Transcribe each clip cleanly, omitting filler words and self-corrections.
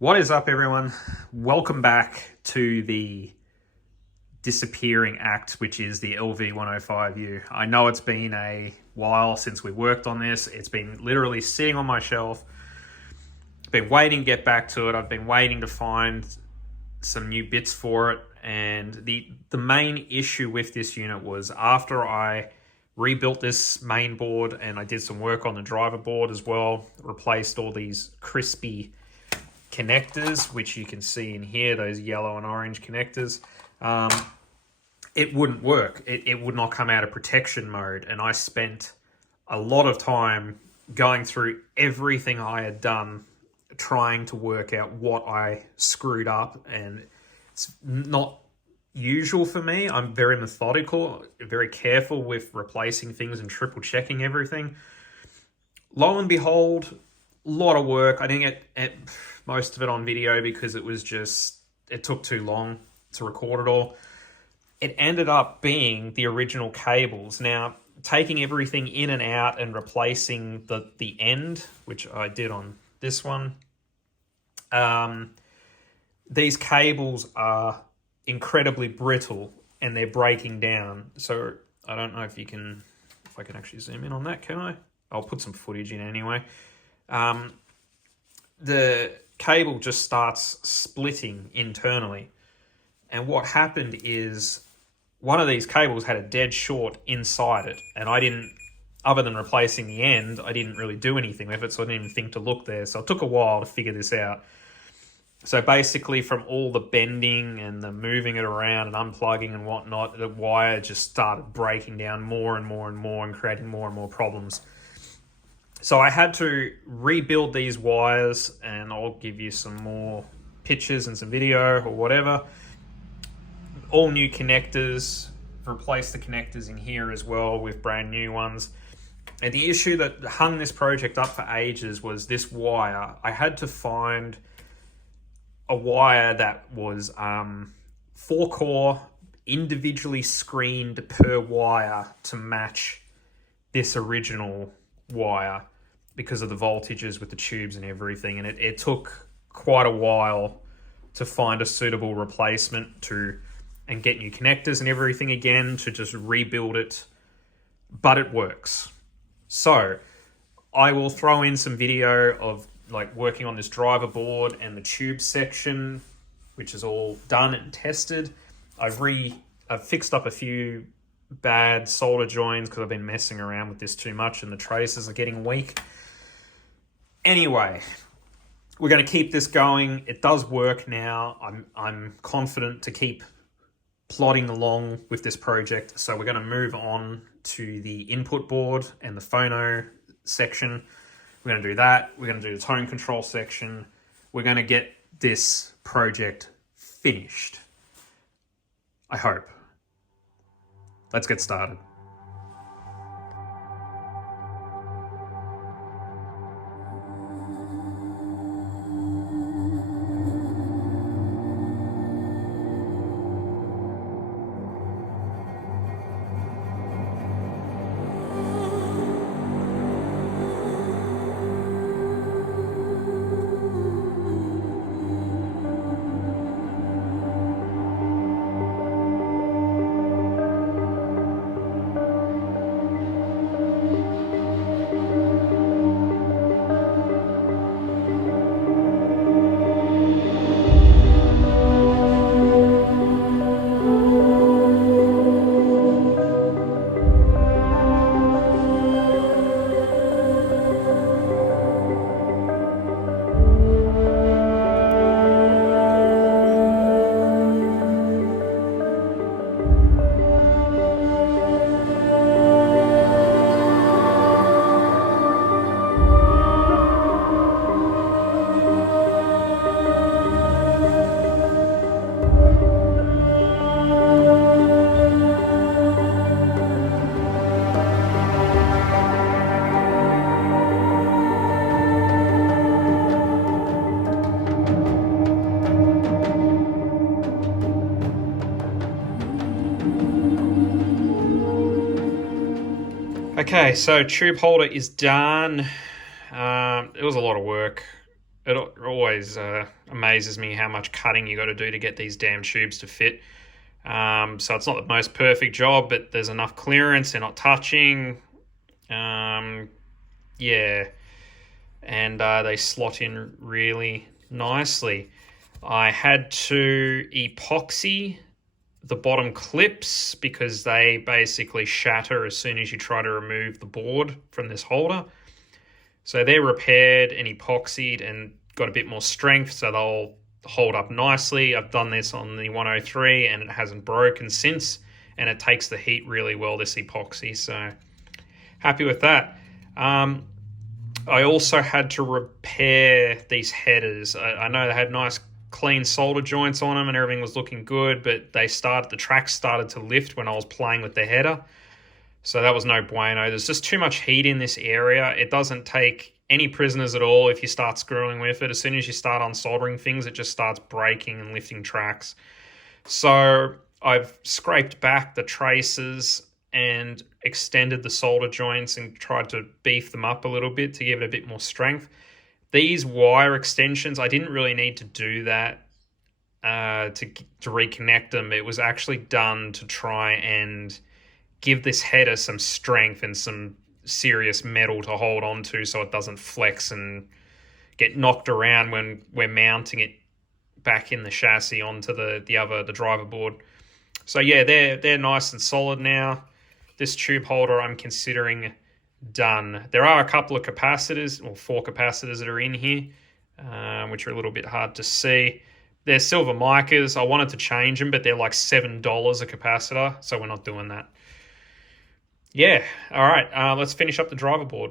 What is up, everyone? Welcome back to the disappearing act, which is the LV-105u. I know it's been a while since we worked on this. It's been literally sitting on my shelf. I've been waiting to get back to it. I've been waiting to find some new bits for it. And the main issue with this unit was after I rebuilt this main board and I did some work on the driver board as well, replaced all these crispy connectors, which you can see in here, those yellow and orange connectors. It wouldn't work. It would not come out of protection mode. And I spent a lot of time going through everything I had done, trying to work out what I screwed up. And it's not usual for me. I'm very methodical, very careful with replacing things and triple checking everything. Lo and behold, a lot of work. I didn't get most of it on video because it took too long to record it all. It ended up being the original cables. Now, taking everything in and out and replacing the end, which I did on this one, these cables are incredibly brittle and they're breaking down. So I don't know if I can actually zoom in on that, can I? I'll put some footage in anyway. The cable just starts splitting internally. And what happened is one of these cables had a dead short inside it. And I didn't, other than replacing the end, I didn't really do anything with it. So I didn't even think to look there. So it took a while to figure this out. So basically from all the bending and the moving it around and unplugging and whatnot, the wire just started breaking down more and more and more and creating more and more problems. So I had to rebuild these wires, and I'll give you some more pictures and some video or whatever. All new connectors, replace the connectors in here as well with brand new ones. And the issue that hung this project up for ages was this wire. I had to find a wire that was 4-core, individually screened per wire to match this original wire because of the voltages with the tubes and everything. And it took quite a while to find a suitable replacement and get new connectors and everything again to just rebuild it, but it works. So I will throw in some video of like working on this driver board and the tube section, which is all done and tested. I've fixed up a few bad solder joins because I've been messing around with this too much and the traces are getting weak. Anyway, we're going to keep this going. It does work now. I'm confident to keep plodding along with this project. So we're going to move on to the input board and the phono section. We're going to do that. We're going to do the tone control section. We're going to get this project finished. I hope. Let's get started. Okay, so tube holder is done. It was a lot of work. it always amazes me how much cutting you got to do to get these damn tubes to fit. So it's not the most perfect job, but there's enough clearance. They're not touching. Yeah, and they slot in really nicely. I had to epoxy the bottom clips because they basically shatter as soon as you try to remove the board from this holder. So they're repaired and epoxied and got a bit more strength, so they'll hold up nicely. I've done this on the 103 and it hasn't broken since, and it takes the heat really well, this epoxy, so happy with that. I also had to repair these headers. I know they had nice clean solder joints on them and everything was looking good, but the track started to lift when I was playing with the header. So that was no bueno. There's just too much heat in this area. It doesn't take any prisoners at all if you start screwing with it. As soon as you start unsoldering things, it just starts breaking and lifting tracks. So I've scraped back the traces and extended the solder joints and tried to beef them up a little bit to give it a bit more strength. These wire extensions, I didn't really need to do that to reconnect them. It was actually done to try and give this header some strength and some serious metal to hold on to so it doesn't flex and get knocked around when we're mounting it back in the chassis onto the driver board. So yeah, they're nice and solid now. This tube holder I'm considering done. There are a couple of capacitors, or 4 capacitors that are in here, which are a little bit hard to see. They're silver micas. I wanted to change them, but they're like $7 a capacitor, so we're not doing that. Yeah, all right, let's finish up the driver board.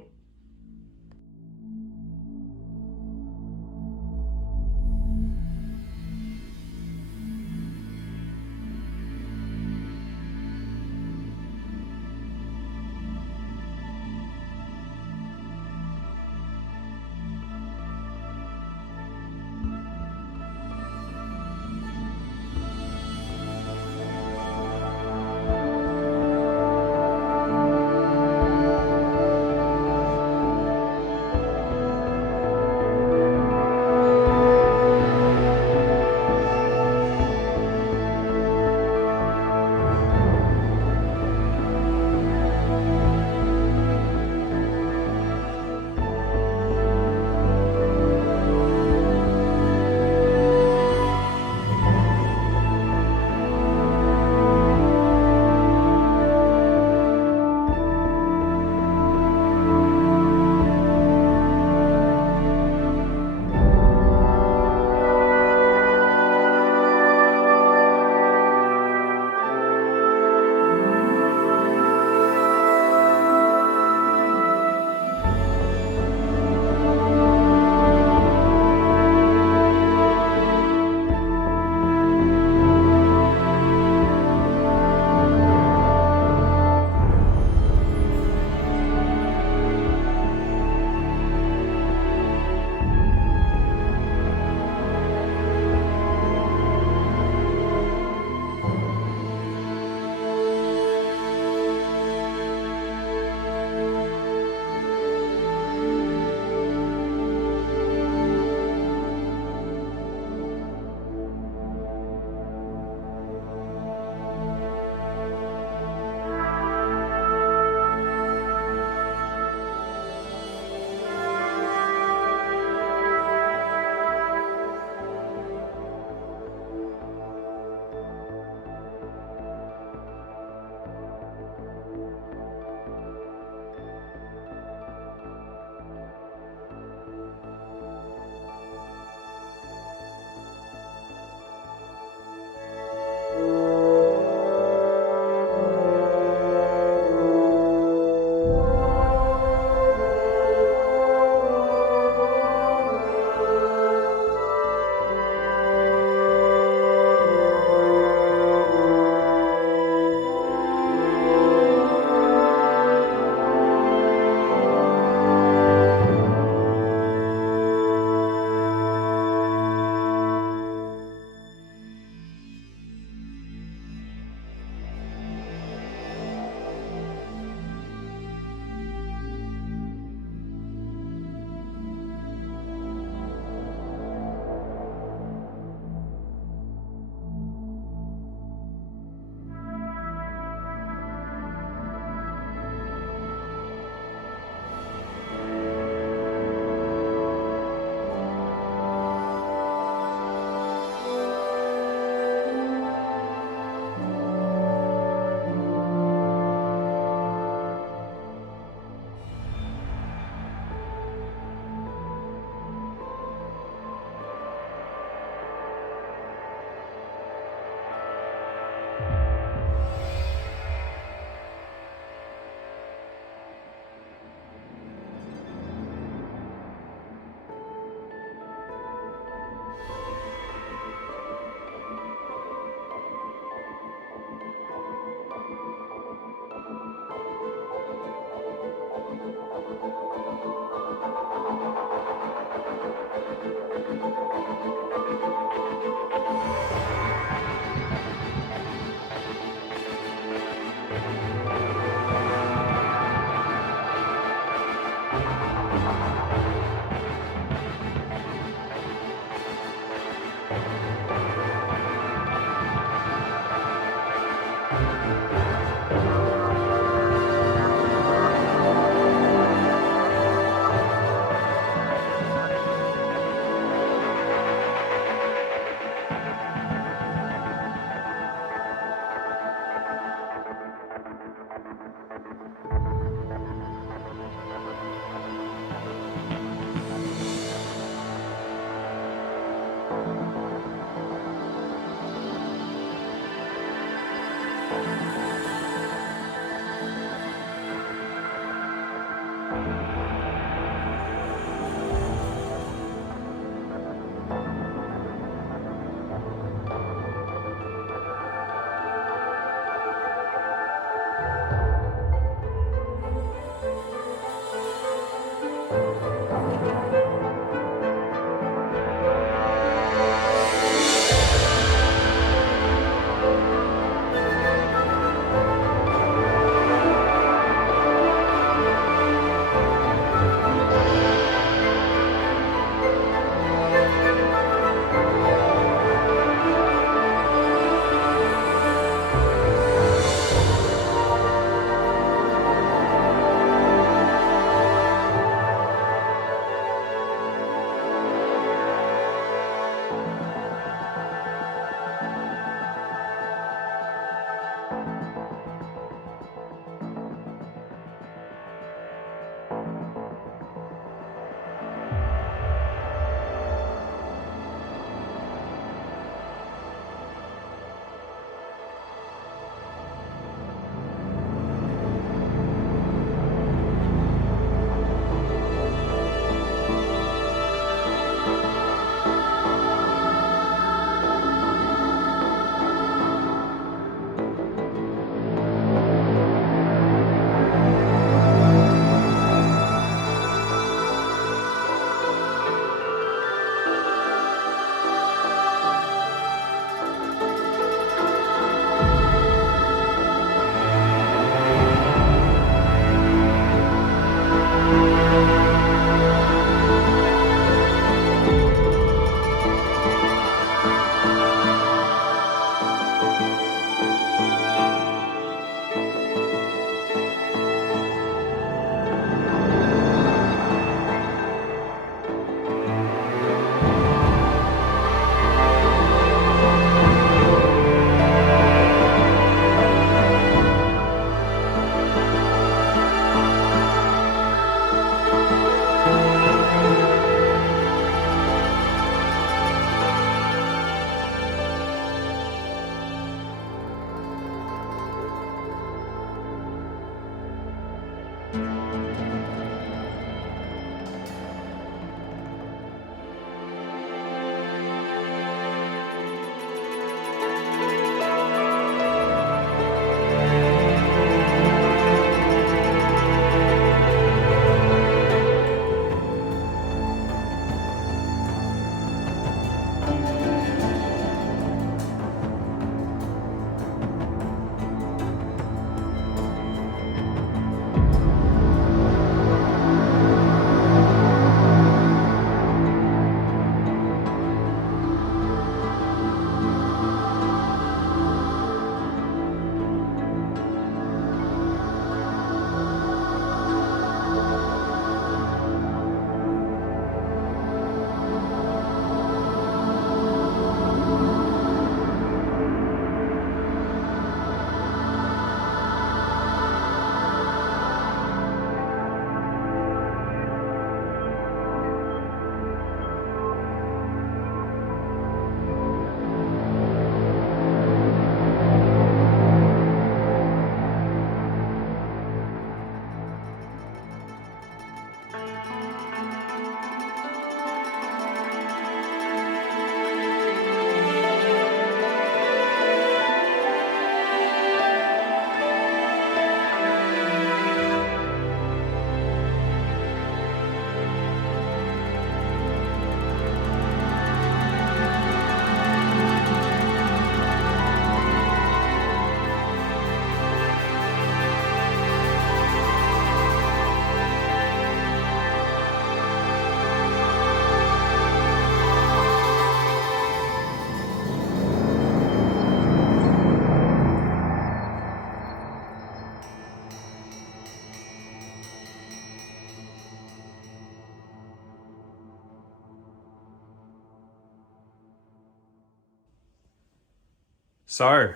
So,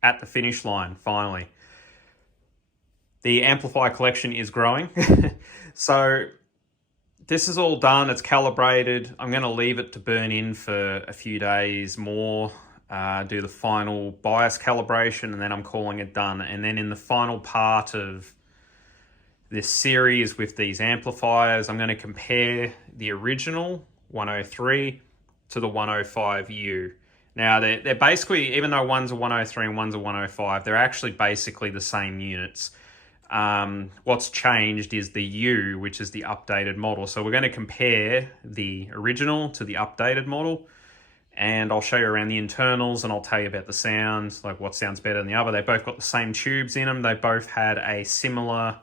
at the finish line, finally. The Amplifier collection is growing. So, this is all done, it's calibrated. I'm going to leave it to burn in for a few days more, do the final bias calibration, and then I'm calling it done. And then in the final part of this series with these amplifiers, I'm going to compare the original 103 to the 105u. Now, they're basically, even though one's a 103 and one's a 105, they're actually basically the same units. What's changed is the U, which is the updated model. So we're going to compare the original to the updated model, and I'll show you around the internals, and I'll tell you about the sounds, like what sounds better than the other. They both got the same tubes in them. They both had a similar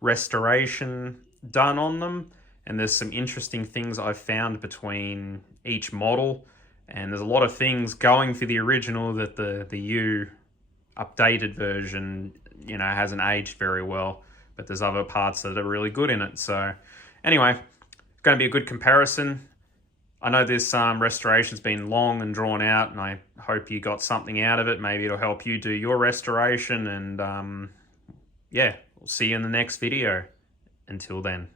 restoration done on them, and there's some interesting things I've found between each model, and there's a lot of things going for the original that the U updated version, you know, hasn't aged very well, but there's other parts that are really good in it. So anyway, it's going to be a good comparison. I know this restoration's been long and drawn out, and I hope you got something out of it. Maybe it'll help you do your restoration, and yeah, we'll see you in the next video. Until then.